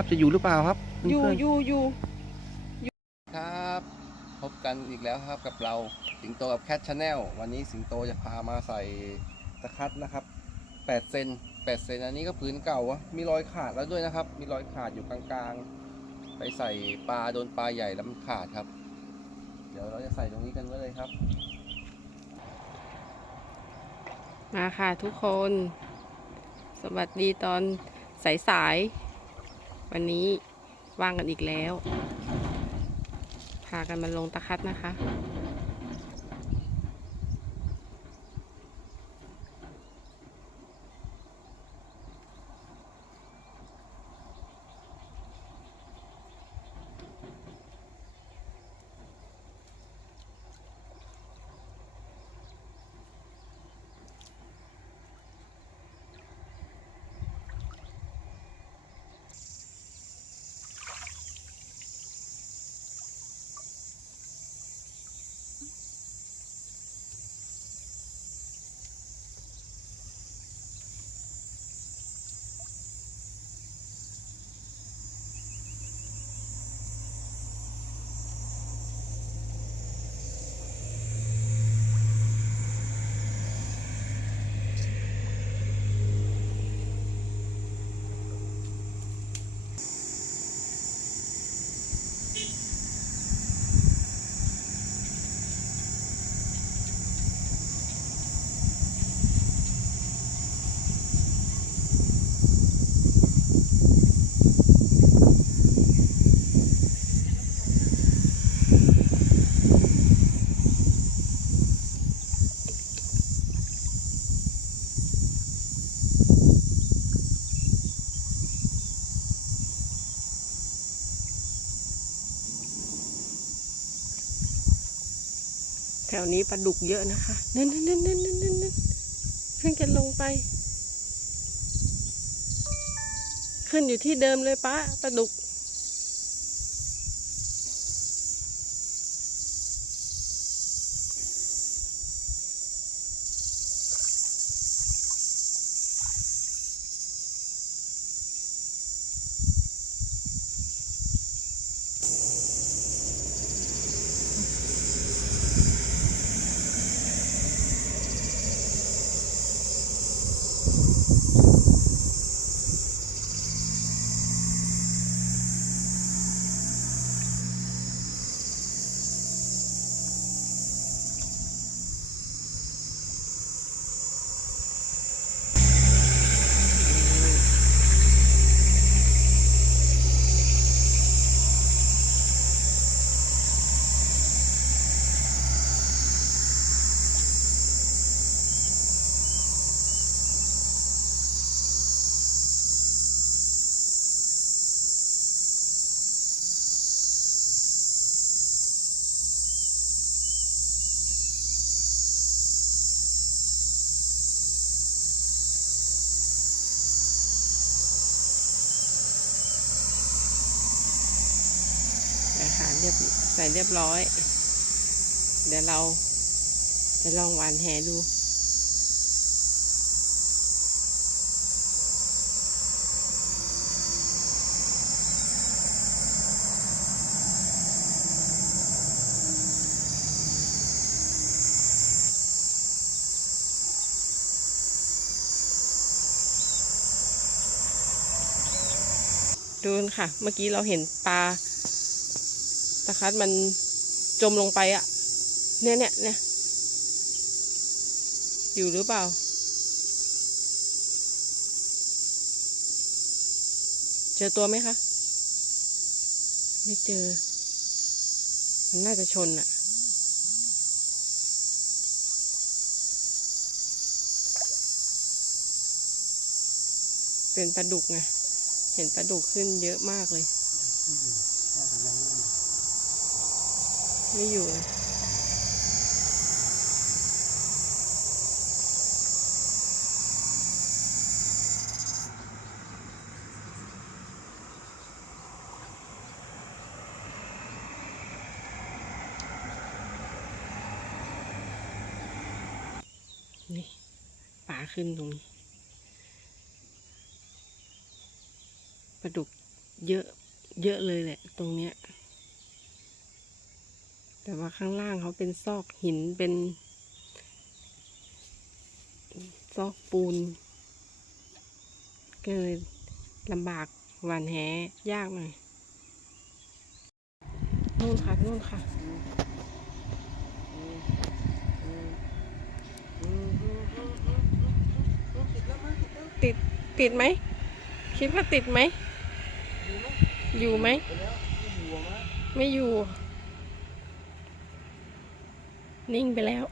ครับ จะอยู่หรือเปล่าครับอยู่เพื่นอยู่อยู่ๆครับ พบกันอีกแล้วครับกับเราสิงโตกับแคทชาแนลวันนี้สิงโตจะพามาใส่ตะคัดนะครับ8เซน8เซนอันนี้ก็พื้นเก่าวะมีรอยขาดแล้วด้วยนะครับ มีรอยขาดอยู่กลางๆ ไปใส่ปลาโดนปลาใหญ่แล้วมันขาดครับ เดี๋ยวเราจะใส่ตรงนี้กันไว้เลยครับ มาค่ะทุกคน สวัสดีตอนสายๆ วันนี้ว่างกันอีกแล้ว พากันมาลงตะคัดนะคะ แถวนี้ปลาดุกเยอะนะคะนั่นนั่นนั่นนั่นนั่นนั่นนั่นเพิ่งจะลงไป ขึ้นอยู่ที่เดิมเลยป้าปลาดุก เรียบร้อย เดี๋ยวเราไปลองหวานแหดูดูนค่ะ เมื่อกี้เราเห็นปลา ตะคัดมันจมลงไปอะเนี่ยเนี่ยเนี่ยอยู่หรือเปล่า เจอตัวไหมคะ ไม่เจอ มันน่าจะชนอะเป็นปลาดุกไง เห็นปลาดุกขึ้นเยอะมากเลย ไม่อยู่นะนี่ป่าขึ้นตรงนี้ปลาดุกเยอะ เยอะเลยแหละ ตรงเนี้ย แต่ว่าข้างล่างเขาเป็นซอกหินเป็น ซอกปูนก็เลยลำบากหวานแหยากหน่อยนู่นค่ะนู่นค่ะติดติดไหม คิดว่าติดไหม อยู่ไหม ไม่อยู่ นิ่งไปแล้ว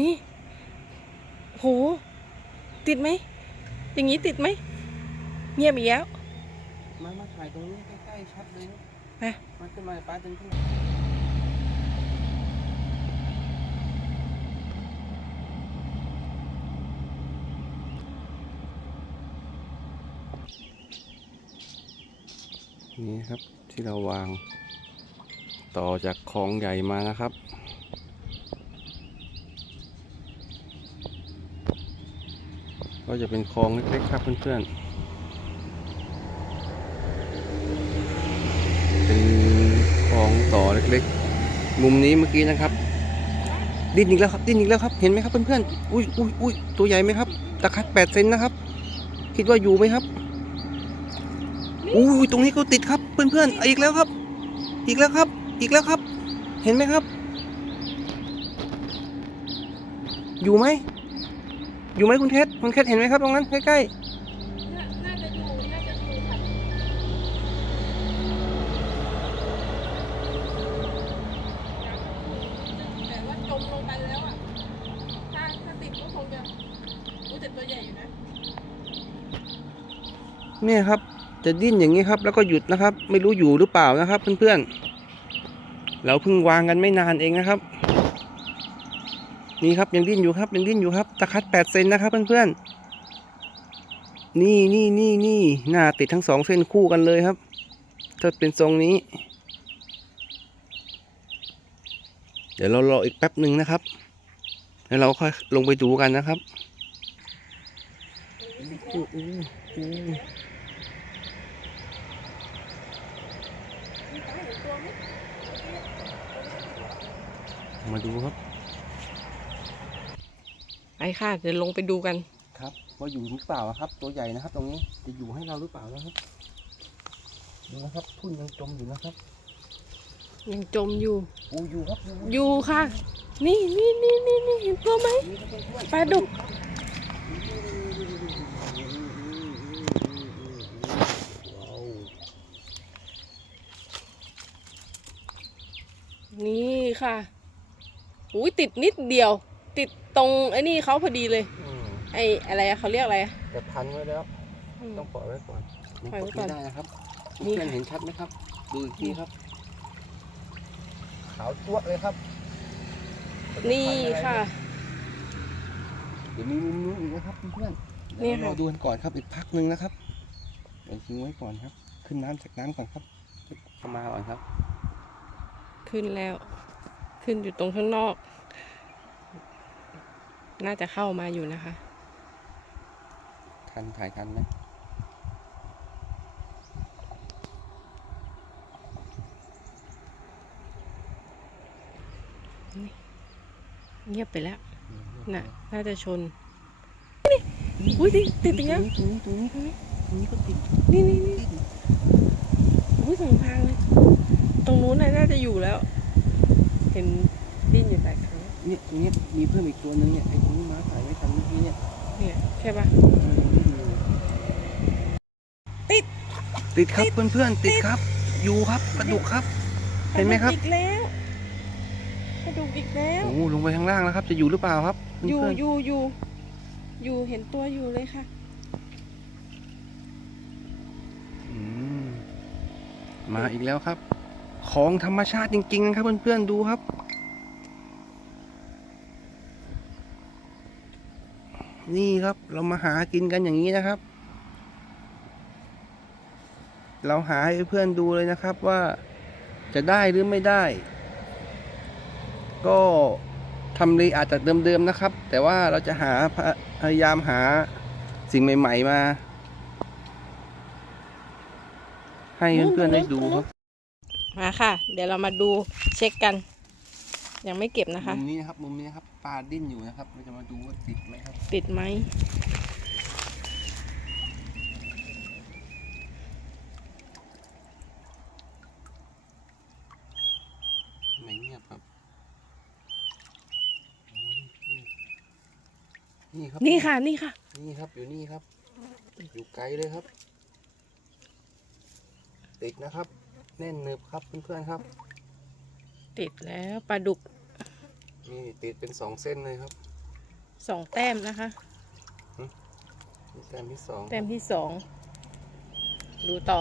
นี่ โห ติดไหม อย่างนี้ติดไหม เงียบอีกแล้ว มามาถ่ายตรงนี้ใกล้ๆชัดเลยนะไปมาขึ้นมาป้าดึงขึ้นนี่ครับที่เราวาง ต่อจากคลองใหญ่มานะครับ ก็จะเป็นคลองเล็กๆครับเพื่อนๆ เป็นคลองต่อเล็กๆ มุมนี้เมื่อกี้นะครับ ดิ้นอีกแล้วครับ ดิ้นอีกแล้วครับ เห็นไหมครับเพื่อนๆ อุ้ยอุ้ยอุ้ยตัวใหญ่ไหมครับ ตะคัดแปดเซนนะครับ คิดว่าอยู่ไหมครับ อุ้ยตรงนี้ก็ติดครับเพื่อนๆ อีกแล้วครับอีกแล้วครับ อีกแล้วครับ เห็นไหมครับ อยู่ไหม อยู่ไหมคุณเคสคุณเคสเห็นไหมครับตรงนั้น ใกล้ๆน่าจะอยู่น่าจะอยู่ค่ะแต่ว่าจมลงไปแล้วอะถ้าถ้าติดก็คงจะรู้แต่ตัวใหญ่อยู่นะเนี่ยครับ จะดิ้นอย่างนี้ครับ แล้วก็หยุดนะครับ ไม่รู้อยู่หรือเปล่านะครับ เพื่อนๆ เราเพิ่งวางกันไม่นานเองนะครับ นี่ครับยังดิ้นอยู่ครับยังดิ้นอยู่ครับตะคัดแปดเซนนะครับเพื่อนๆนี่นี่นี่นี่หน้าติดทั้งสองเส้นคู่กันเลยครับถ้าเป็นทรงนี้ เดี๋ยวเรารออีกแป๊บหนึ่งนะครับ แล้วเราค่อยลงไปดูกันนะครับอู้อู้อู้ มีตาเห็นตัวไหม มาดูครับ ไปค่ะเดี๋ยวลงไปดูกันครับว่าอยู่หรือเปล่าครับ ตัวใหญ่นะครับ ตรงนี้จะอยู่ให้เราหรือเปล่านะครับดูนะครับทุ่นยังจมอยู่นะครับ ยังจมอยู่อูอยู่ครับอยู่ค่ะ นี่นี่นี่นี่นี่เห็นตัวไหมนี่ครับเพื่อนๆปลาดุกว้าวนี่ค่ะ อุ้ยติดนิดเดียว ติดตรงไอ้นี่เขาพอดีเลย อืมไอ้อะไรอะเขาเรียกอะไรอะแต่พันไว้แล้ว อืม ต้องปล่อยไว้ก่อนปล่อยไว้ก่อนไม่ได้นะครับนี่ เพื่อนค่ะเห็นชัดไหมครับ ดูอีกทีครับ ขาวจั๊วะเลยครับนี่ค่ะ เดี๋ยวมีมุมนู้นอีกนะครับเพื่อนๆนี่เดี๋ยวค่ะ เราดูกันก่อนครับอีกพักหนึ่งนะครับเดี๋ยวทิ้งไว้ก่อนครับ ขึ้นน้ำจากน้ำก่อนครับ เข้ามาก่อนครับ ขึ้นแล้ว ขึ้นอยู่ตรงข้างนอก น่าจะเข้ามาอยู่นะคะ ทันถ่ายทันไหมเงียบไปแล้วน่ะน่าจะชน นี่อุ้ยติดติดอีกแล้วตรงนี้ตรงนี้ตรงนี้ตรงนี้ก็ติด นี่นี่นี่อุ้ยสองทางเลย ตรงนู้นน่ะน่าจะอยู่แล้ว เห็นดิ้นอยู่หลายครั้งเนี่ยตรงนี้มีเพิ่มอีกตัวหนึงเนี่ยไอ้ตรงนี้ม้าถ่ายไว้ทันเมื่อกี้เนี่ยเนี่ย ใช่ปะติด ติดครับเพื่อนๆติดครับ อยู่ครับปลาดุกครับ เห็นไหมครับ กระดูกอีกแล้วกระดูกอีกแล้ว โอ้โหลงไปข้างล่างแล้วครับ จะอยู่หรือเปล่าครับอยู่เพื่นๆอยู่อยู่อยู่เห็นตัวอยู่เลยค่ะ อืมมาอีกแล้วครับ ของธรรมชาติจริงๆนะครับเพื่อนๆดูครับ นี่ครับเรามาหากินกันอย่างนี้นะครับ เราหาให้เพื่อนดูเลยนะครับว่าจะได้หรือไม่ได้ ก็ทำเลอาจจะเดิมๆนะครับ แต่ว่าเราจะหาพยายามหาสิ่งใหม่ ๆ มา ให้เพื่อนๆได้ดูครับ มาค่ะ เดี๋ยวเรามาดูเช็คกัน ยังไม่เก็บนะคะ มุมนี้นะครับ มุมนี้นะครับปลาดิ้นอยู่นะครับเราจะมาดูว่าติดไหมครับ ติดไหมไม่เงียบครับ นี่ครับ นี่ค่ะ นี่ค่ะ นี่ครับ อยู่นี่ครับ อยู่ไกลเลยครับ ติดนะครับ แน่นเนึบครับเพื่อนๆครับ ติดแล้วปลาดุกนี่ติดเป็นสองเส้นเลยครับสองแต้มนะคะนี่แต้มที่สองแต้มที่สองดูต่อ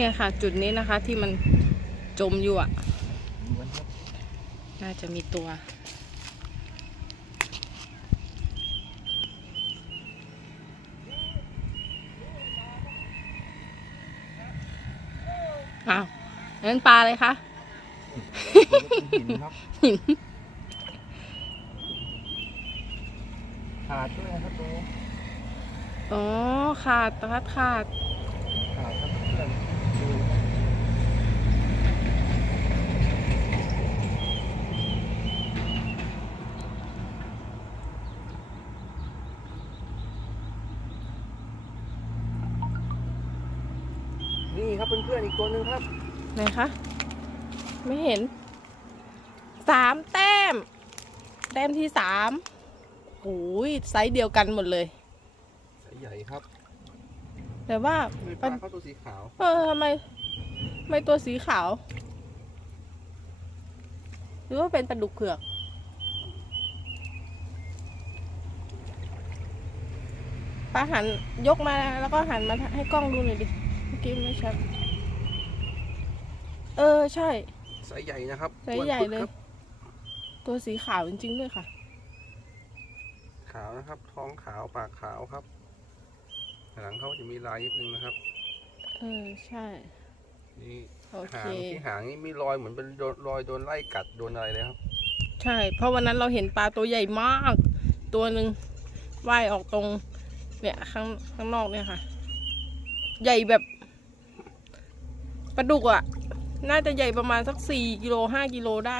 เนี่ยค่ะ จุดนี้นะคะที่มันจมอยู่อะม้วนครับน่าจะมีตัว อ้าวนั่นปลาเลยคะหินครับหินขาดด้วยนะครับดูอ๋อ ขาดตัดขาดขาดครับเพื่อนดูนี่ครับ เพื่อนๆอีกตัวหนึ่งครับไหนคะ ไม่เห็นสามแต้ม แต้มที่สามโอ้ยไซส์เดียวกันหมดเลยสายใหญ่ครับแต่ว่ามีปลาเข้าตัวสีขาว เออทำไมทำไมตัวสีขาว หรือว่าเป็นปลาดุกเผือกปลาหันยกมาแล้วก็หันมาให้กล้องดูหน่อยดิเมื่อ กี้ไม่ชัด เออใช่ สายใหญ่นะครับไซส์ใหญ่อ้วนเลปึ๊ยกครับตัวสีขาวจริงๆด้วยค่ะ ขาวนะครับ ท้องขาวปากขาวครับ หลังเขาจะมีลายนิดนึงนะครับ เออใช่ นี่โอเคหางที่หางนี่มีรอยเหมือนเป็นโดนรอยโดนไล่กัดโดนอะไรเลยครับ ใช่ เพราะวันนั้นเราเห็นปลาตัวใหญ่มาก ตัวหนึ่งว่ายออกตรง เนี่ยข้างข้างนอกเนี่ยค่ะ ใหญ่แบบ ปลาดุกอะ่ะ น่าจะใหญ่ประมาณสักสี่กิโลห้ากิโลได้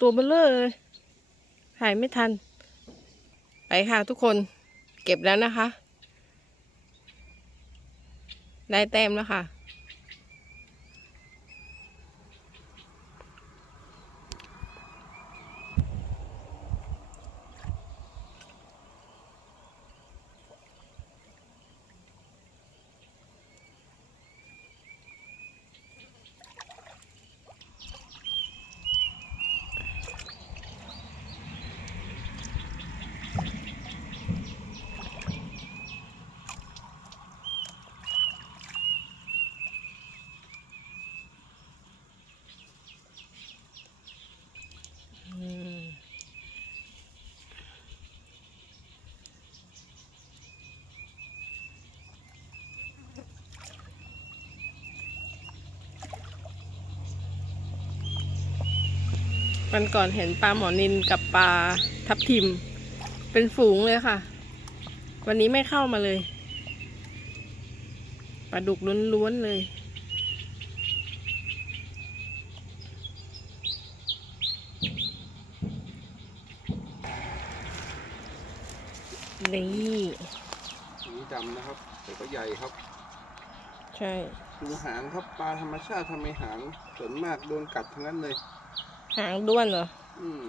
ตัวเบลเลอร์เลยถ่ายไม่ทัน ไปค่ะทุกคนเก็บแล้วนะคะ ได้แต้มแล้วค่ะ วันก่อนเห็นปลาหมอนินกับปลาทับทิม เป็นฝูงเลยค่ะ วันนี้ไม่เข้ามาเลยปลาดุกล้วนๆเลย นี่นี่ดำนะครับ แต่ก็ใหญ่ครับ ใช่ ดูหางครับปลาธรรมชาติทำไมหางส่วนมากโดนกัดทั้งนั้นเลย หางด้วนเหรออืม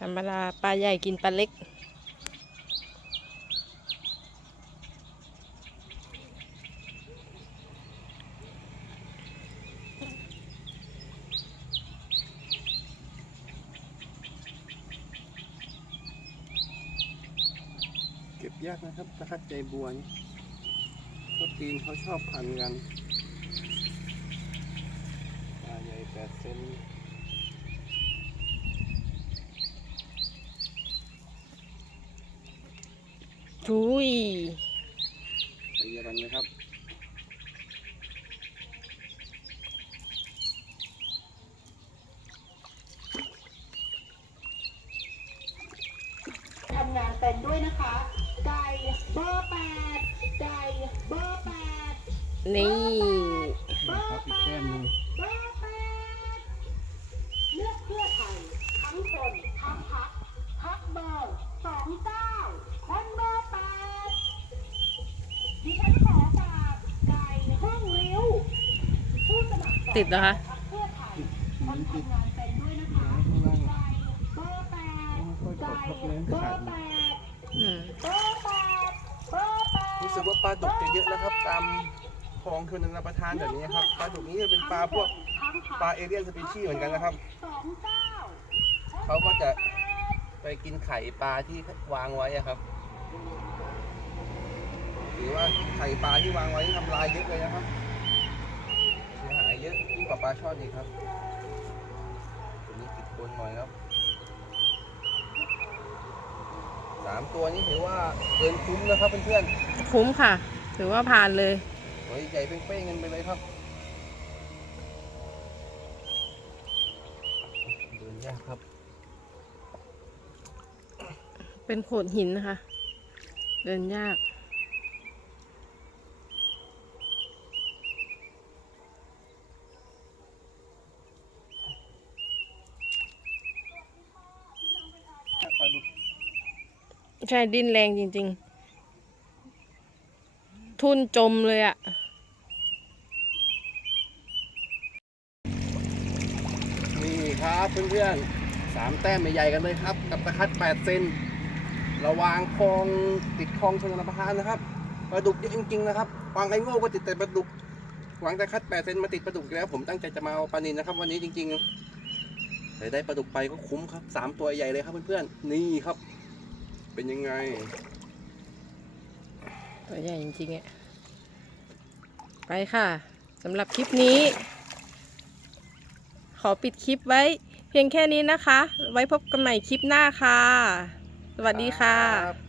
ธรรมดาปลาใหญ่กินปลาเล็ก เก็บยากนะครับตะคัดใจบัวนี่ก็ตีนเขาชอบพันกันปลาใหญ่แปดเซน ทุย ไปเยอะกันนะครับ ทำ งานเป็นด้วยนะคะ ไก่เบอร์แปดไก่เบอร์แปดนี่เบอครับร์อีแปกแต้มดหนึงเบอร์แปดเลือกเพื่อไทยทั้งคนทั้งพักพักเบอร์สองเก้าคนเบอร์แปดดิฉันขอฝากไก่ห้องริ้วผู้สมัครสอติดเหรอคะ สึกว่าปลาดุกจะเยอะนะครับ ตามคลองชนรับประทานแบบนี้ครับปลาดุกนี้จะเป็นปลาพวกปลาเอเลียนสปีชีส์เหมือนกันนะครับเขาก็จะไปกินไข่ปลาที่วางไว้ครับหรือว่าไข่ปลาที่วางไว้ทำลายเยอะเลยนะครับเสียหายเยอะยิ่งกว่าปลาช่อนอีกครับตัวนี้ติดคนหน่อยครับ สามตัวนี้ถือว่าเกินคุ้มนะครับเพื่อนคุ้มค่ะ ถือว่าผ่านเลยๆโอ้ยใหญ่เป้งๆกันไปเลยครับเดินยากครับเป็นโขดหินนะคะ เดินยาก ปลาดุก ใช่ดิ้นแรงจริง ๆ ทุ่นจมเลยอะนี่ครับเพื่อนๆสามแต้มใหญ่ๆกันเลยครับ กับตะคัด8เซนระวางคลองติดคลองชนประทานนะครับปลาดุกเยอะจริงๆนะครับวางไอ้โง่ก็ติดแต่ปลาดุกวางตะคัด8เซนมาติดปลาดุกแล้ว ผมตั้งใจจะมาเอาปลานินนะครับ วันนี้จริงๆแต่ได้ปลาดุกไปก็คุ้มครับสามตัวใหญ่เลยครับเพื่อนๆนี่ครับ เป็นยังไง ตัวใหญ่จริงๆอะไปค่ะสำหรับคลิปนี้ ขอปิดคลิปไว้ เพียงแค่นี้นะคะ ไว้พบกันใหม่คลิปหน้าค่ะ สวัสดีค่ะรับ